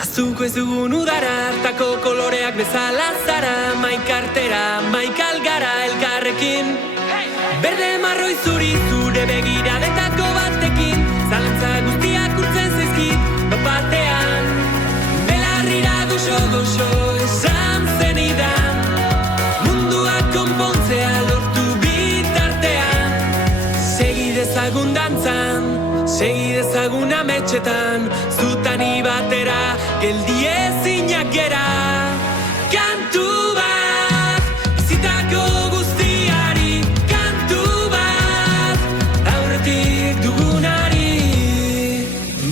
Azuko ez dugun udara, hartako koloreak bezala zara. Maikartera, maikalgara elkarrekin. Berde marroi zuri zure begiradetako batekin. Zalantza guztiak urtzen zaizkit, batean. Belarrira goxo esan zenidan. Mundua konpontzea lortu bitartean. Segi dezagun dantzan, segi dezagun ametxetan. Zutani batera, geldi ezinak gera. Kantu bat, bizitako guztiari. Kantu bat, aurretik dugunari.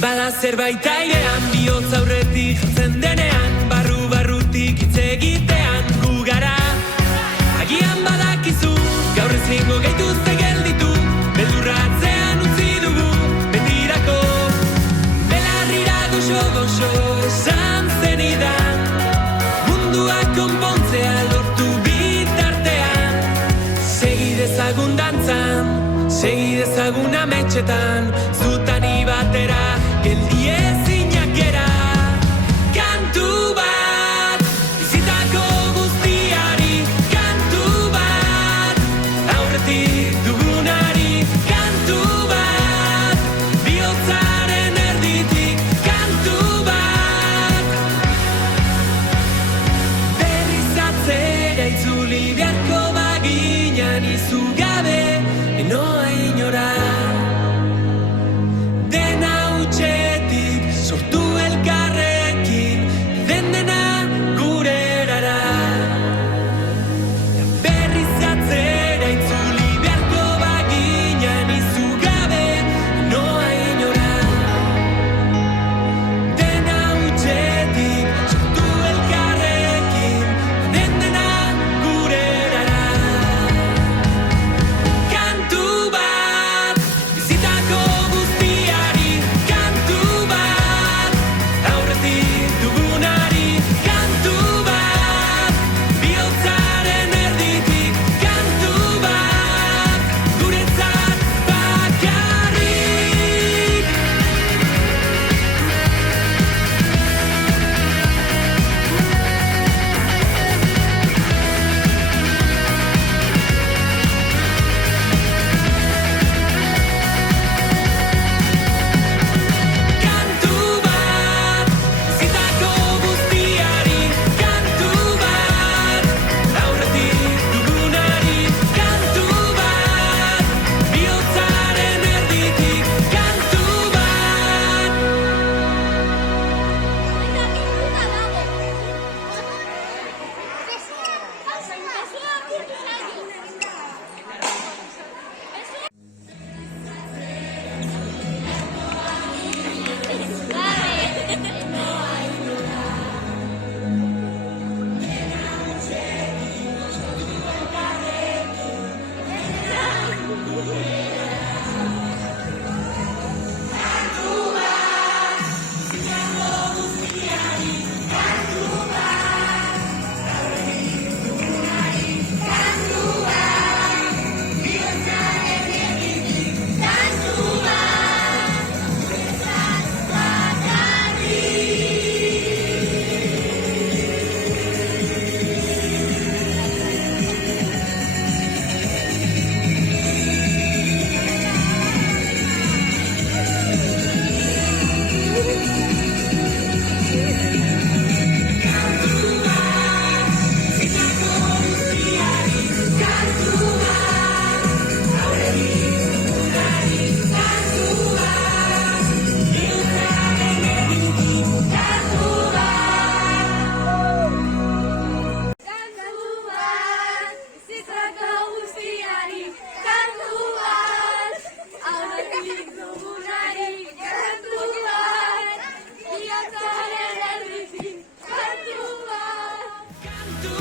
Bada zerbait airean, bihotz aurretik jartzen denean. Barrutik hitz egitean gu gara. Agian badakizu, gaur ezingo gaituzte gelditu. Beldurratzean utzi dugu, betirako. Belarrira goxo esan zenidan. Mundua konpontzea lortu bitartean. Segi dezagun dantzan, segi dezagun ametxetan. Zutani batera, geldi ezinak gera. Kantu bat, bizitako guztiari. Kantu bat, aurretik dugunari. Kantu bat, bihotzaren erditik. Kantu bat, berriz atzera itzuli beharko baginan. Izu gabe, enoa inora. Dena utxetik sortu elkarrekin. Dena gure erara. Berriz atzera itzuli beharko baginan. Izu gabe, enoa inora. Dena utxetik sortu elkarrekin. Dena gure erara. Kantu bat, bizitako guztiari. Kantu bat, aurretik dugunari. Kantu bat, bihotzaren erditik. Kantu bat, guretzat bakarrik. Kantu bat, bizitako guztiari. Kantu bat, aurretik dugunari. Kantu bat, bihotzaren erditik. Kantu bat. Kantu